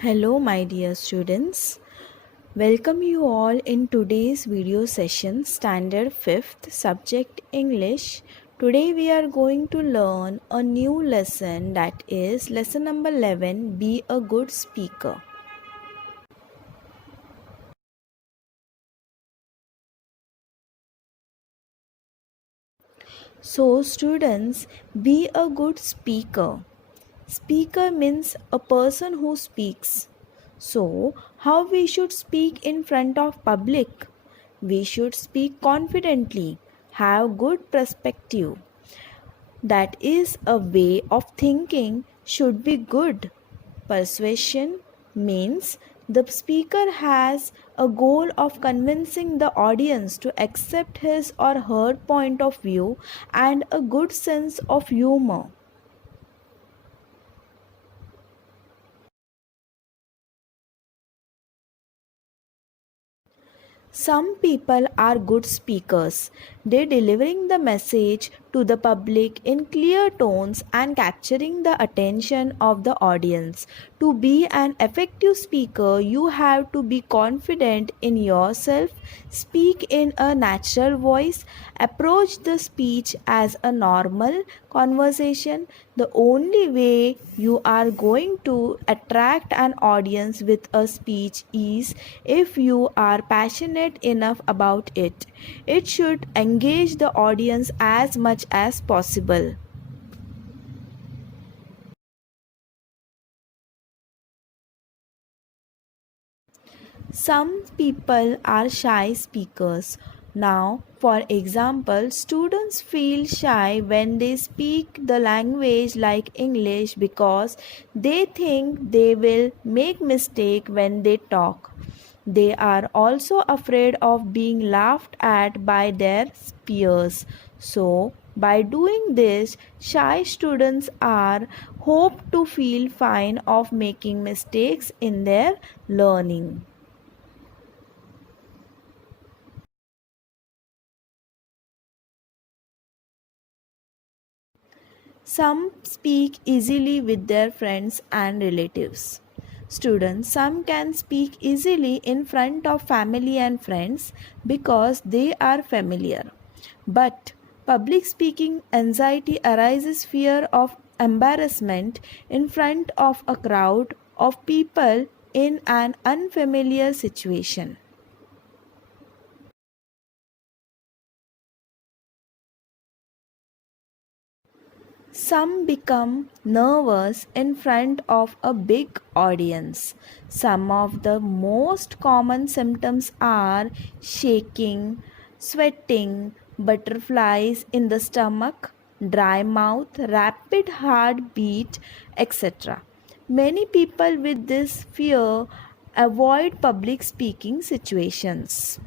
Hello, my dear students. Welcome you all in today's video session, Standard 5th, Subject English. Today we are going to learn a new lesson, that is lesson number 11, Be a Good Speaker. So, students, be a good speaker. Speaker means a person who speaks. So, how we should speak in front of public? We should speak confidently, have good perspective. That is a way of thinking should be good. Persuasion means the speaker has a goal of convincing the audience to accept his or her point of view and a good sense of humor. Some people are good speakers. They delivering the message to the public in clear tones and capturing the attention of the audience. To be an effective speaker, you have to be confident in yourself, speak in a natural voice, approach the speech as a normal conversation. The only way you are going to attract an audience with a speech is if you are passionate enough about it. It should engage the audience as much as possible. Some people are shy speakers. Now, for example, students feel shy when they speak the language like English because they think they will make mistake when they talk. They are also afraid of being laughed at by their peers. So, by doing this, shy students are hope to feel fine of making mistakes in their learning. Some speak easily with their friends and relatives. Students, some can speak easily in front of family and friends because they are familiar. But public speaking anxiety arises fear of embarrassment in front of a crowd of people in an unfamiliar situation. Some become nervous in front of a big audience. Some of the most common symptoms are shaking, sweating, butterflies in the stomach, dry mouth, rapid heartbeat, etc. Many people with this fear avoid public speaking situations.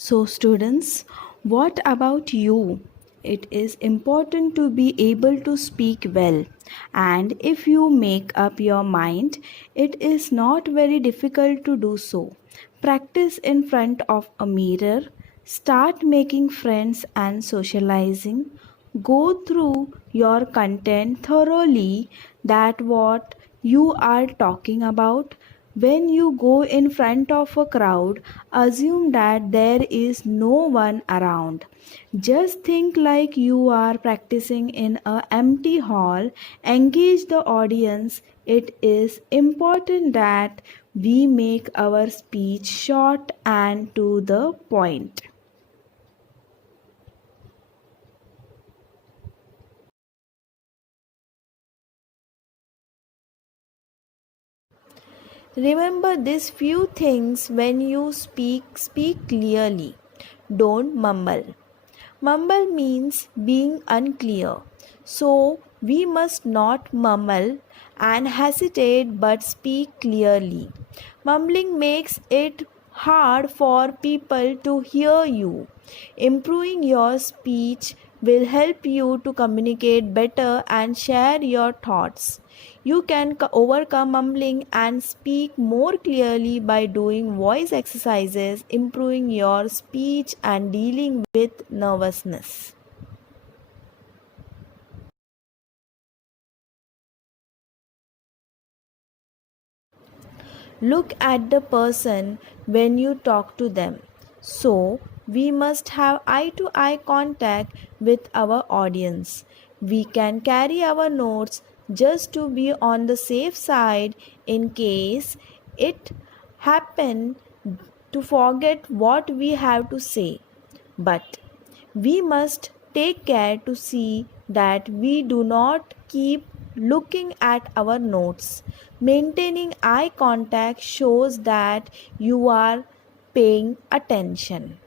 So, students, what about you? It is important to be able to speak well, and if you make up your mind, it is not very difficult to do so. Practice in front of a mirror, start making friends and socializing. Go through your content thoroughly, that what you are talking about. When you go in front of a crowd, assume that there is no one around. Just think like you are practicing in an empty hall. Engage the audience. It is important that we make our speech short and to the point. Remember these few things when you speak clearly. Don't mumble. Mumble means being unclear. So we must not mumble and hesitate but speak clearly. Mumbling makes it hard for people to hear you. Improving your speech will help you to communicate better and share your thoughts. You can overcome mumbling and speak more clearly by doing voice exercises, improving your speech, and dealing with nervousness. Look at the person when you talk to them. So, we must have eye to eye contact with our audience. We can carry our notes just to be on the safe side in case it happen to forget what we have to say. But we must take care to see that we do not keep looking at our notes. Maintaining eye contact shows that you are paying attention.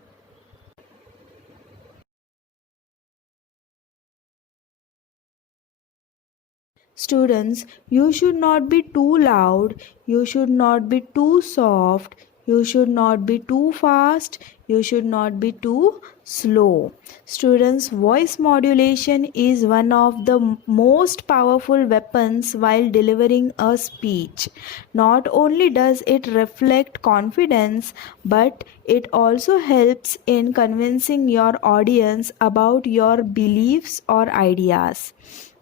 Students, you should not be too loud, you should not be too soft, you should not be too fast, you should not be too slow. Students, voice modulation is one of the most powerful weapons while delivering a speech. Not only does it reflect confidence, but it also helps in convincing your audience about your beliefs or ideas.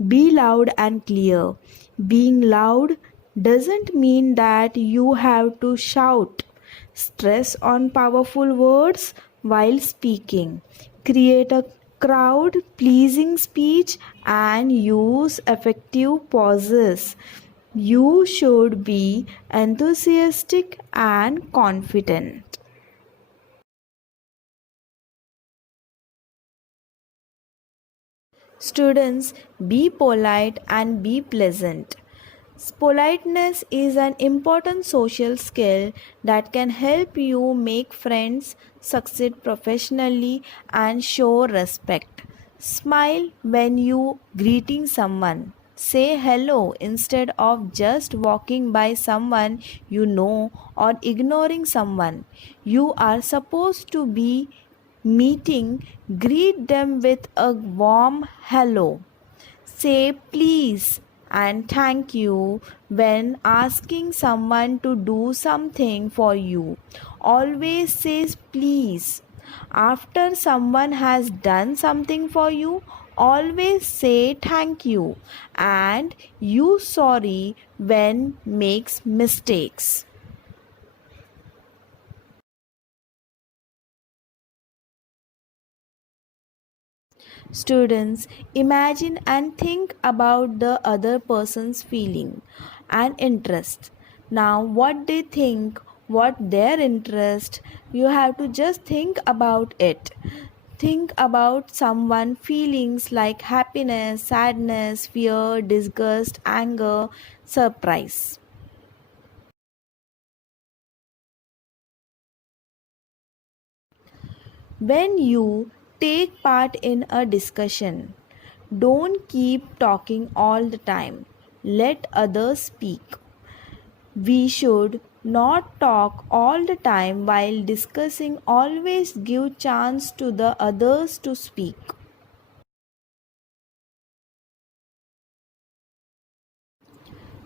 Be loud and clear. Being loud doesn't mean that you have to shout. Stress on powerful words while speaking. Create a crowd pleasing speech and use effective pauses. You should be enthusiastic and confident. Students, be polite and be pleasant. Politeness is an important social skill that can help you make friends, succeed professionally, and show respect. Smile when you greeting someone. Say hello instead of just walking by someone you know or ignoring someone you are supposed to be meeting. Greet them with a warm hello. Say please and thank you when asking someone to do something for you. Always say please. After someone has done something for you, always say thank you and you sorry when makes mistakes. Students, imagine and think about the other person's feeling and interest. Now, what they think, what their interest, you have to just think about it. Think about someone feelings like happiness, sadness, fear, disgust, anger, surprise. When you take part in a discussion, don't keep talking all the time. Let others speak. We should not talk all the time while discussing. Always give chance to the others to speak.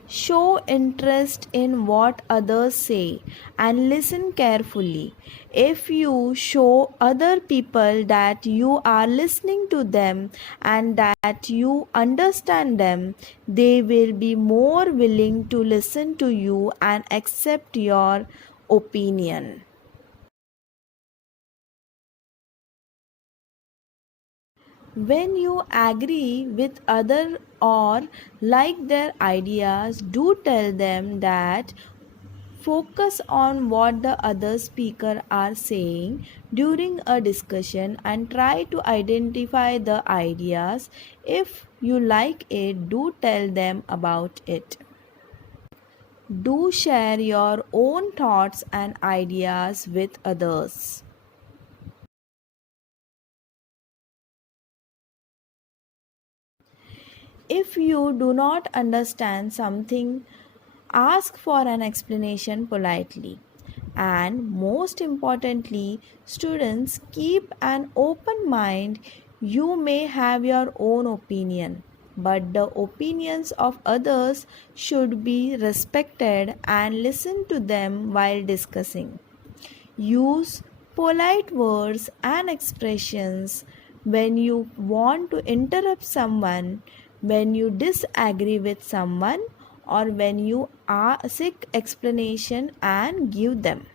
Show interest in what others say and listen carefully. If you show other people that you are listening to them and that you understand them, they will be more willing to listen to you and accept your opinion. When you agree with other or like their ideas, do tell them that. Focus on what the other speaker are saying during a discussion and try to identify the ideas. If you like it, do tell them about it. Do share your own thoughts and ideas with others. If you do not understand something, ask for an explanation politely. And most importantly, students, keep an open mind. You may have your own opinion, but the opinions of others should be respected and listen to them while discussing. Use polite words and expressions when you want to interrupt someone, when you disagree with someone, or when you seek explanation and give them.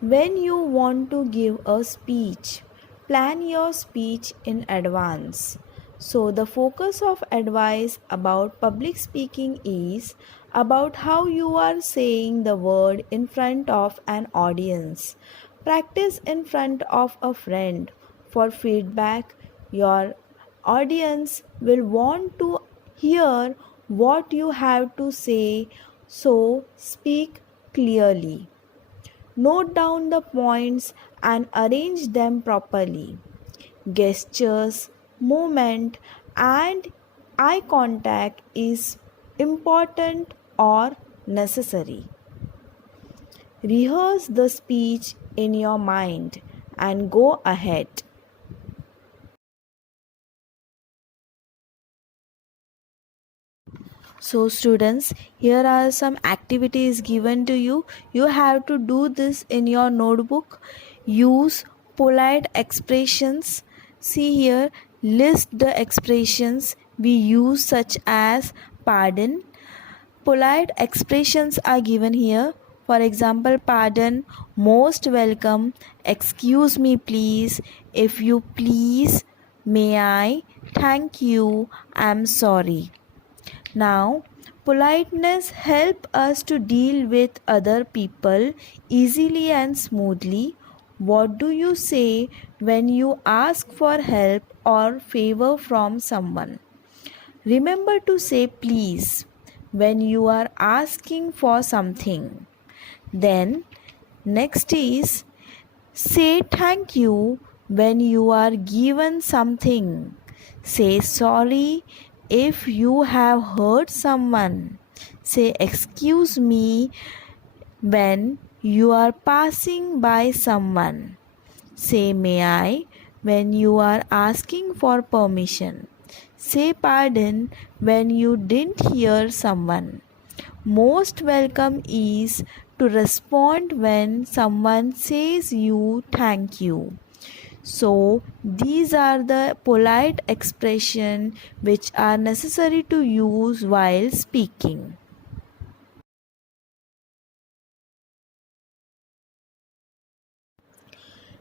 When you want to give a speech, plan your speech in advance. So, the focus of advice about public speaking is about how you are saying the word in front of an audience. Practice in front of a friend for feedback. Your audience will want to hear what you have to say, so speak clearly. Note down the points and arrange them properly. Gestures, movement, and eye contact is important or necessary. Rehearse the speech in your mind and go ahead. So, students, here are some activities given to you. You have to do this in your notebook. Use polite expressions. See here, list the expressions we use, such as pardon. Polite expressions are given here. For example, pardon, most welcome, excuse me, please, if you please, may I, thank you, I'm sorry. Now, politeness helps us to deal with other people easily and smoothly. What do you say when you ask for help or favor from someone? Remember to say please when you are asking for something. Then, next is say thank you when you are given something. Say sorry if you have hurt someone. Say excuse me when you are passing by someone. Say may I when you are asking for permission. Say pardon when you didn't hear someone. Most welcome is to respond when someone says you thank you. So these are the polite expression which are necessary to use while speaking.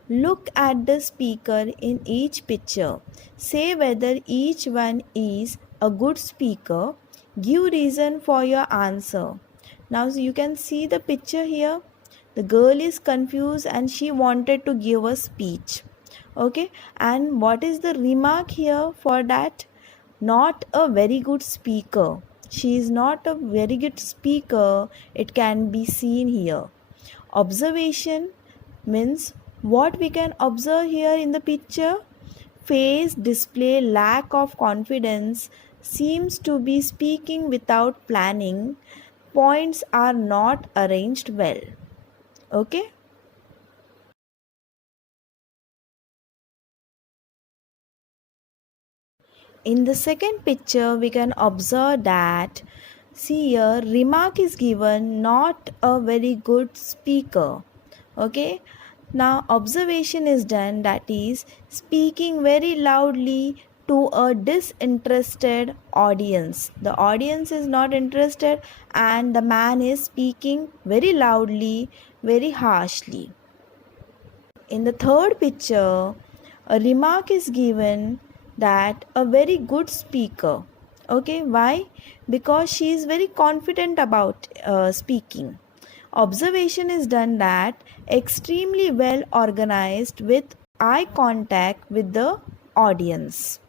Look at the speaker in each picture. Say whether each one is a good speaker. Give reason for your answer. Now you can see the picture here. The girl is confused and she wanted to give a speech. Okay, and what is the remark here for that? Not a very good speaker. She is not a very good speaker. It can be seen here. Observation means what we can observe here in the picture. Face display lack of confidence, seems to be speaking without planning, points are not arranged well. Okay. In the second picture, we can observe that, see here, remark is given, not a very good speaker. Okay. Now, observation is done, that is, speaking very loudly to a disinterested audience. The audience is not interested, and the man is speaking very loudly, very harshly. In the third picture, a remark is given that a very good speaker. Okay, why? Because she is very confident about speaking. Observation is done that extremely well organized with eye contact with the audience.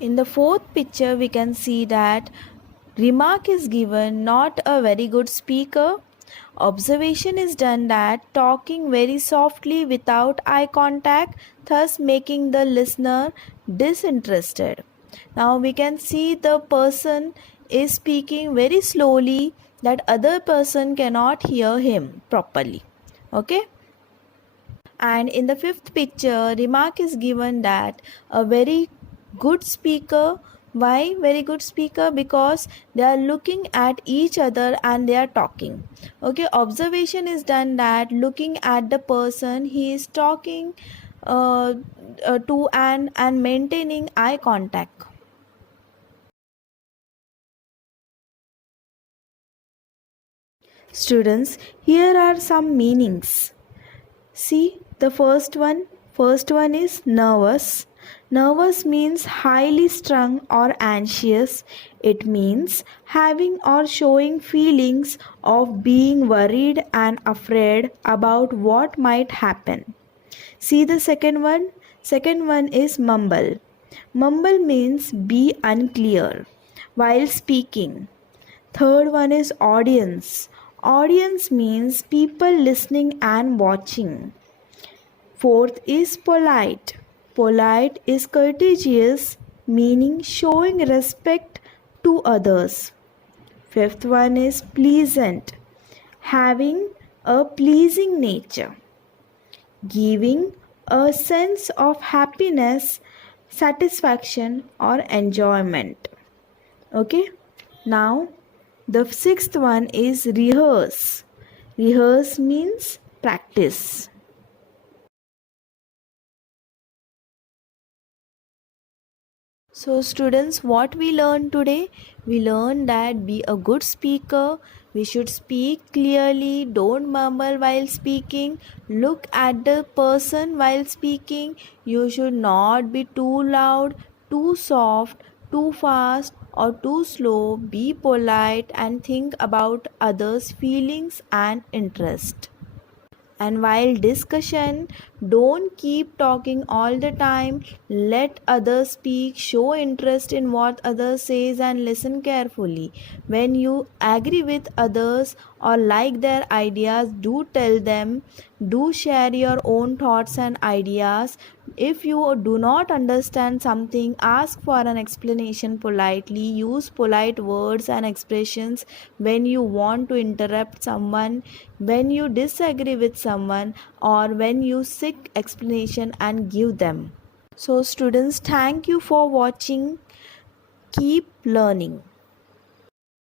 In the fourth picture, we can see that remark is given, not a very good speaker. Observation is done that talking very softly without eye contact, thus making the listener disinterested. Now we can see the person is speaking very slowly, that other person cannot hear him properly. Okay. And in the fifth picture, remark is given that a very good speaker Why very good speaker? Because they are looking at each other and they are talking. Okay, observation is done that looking at the person he is talking uh, to and maintaining eye contact. Students, here are some meanings. See the first one. First one is nervous. Nervous means highly strung or anxious. It means having or showing feelings of being worried and afraid about what might happen. See the second one. Second one is mumble. Mumble means be unclear while speaking. Third one is audience. Audience means people listening and watching. Fourth is polite. Polite is courteous, meaning showing respect to others. Fifth one is pleasant, having a pleasing nature, giving a sense of happiness, satisfaction, or enjoyment. Okay, now the sixth one is rehearse. Rehearse means practice. So, students, what we learned today? We learned that be a good speaker. We should speak clearly. Don't mumble while speaking. Look at the person while speaking. You should not be too loud, too soft, too fast, or too slow. Be polite and think about others' feelings and interest. And while discussion, don't keep talking all the time. Let others speak. Show interest in what others says and listen carefully. When you agree with others or like their ideas, do tell them. Do share your own thoughts and ideas. If you do not understand something, ask for an explanation politely. Use polite words and expressions when you want to interrupt someone, when you disagree with someone, or when you seek explanation and give them. So, students, thank you for watching. Keep learning.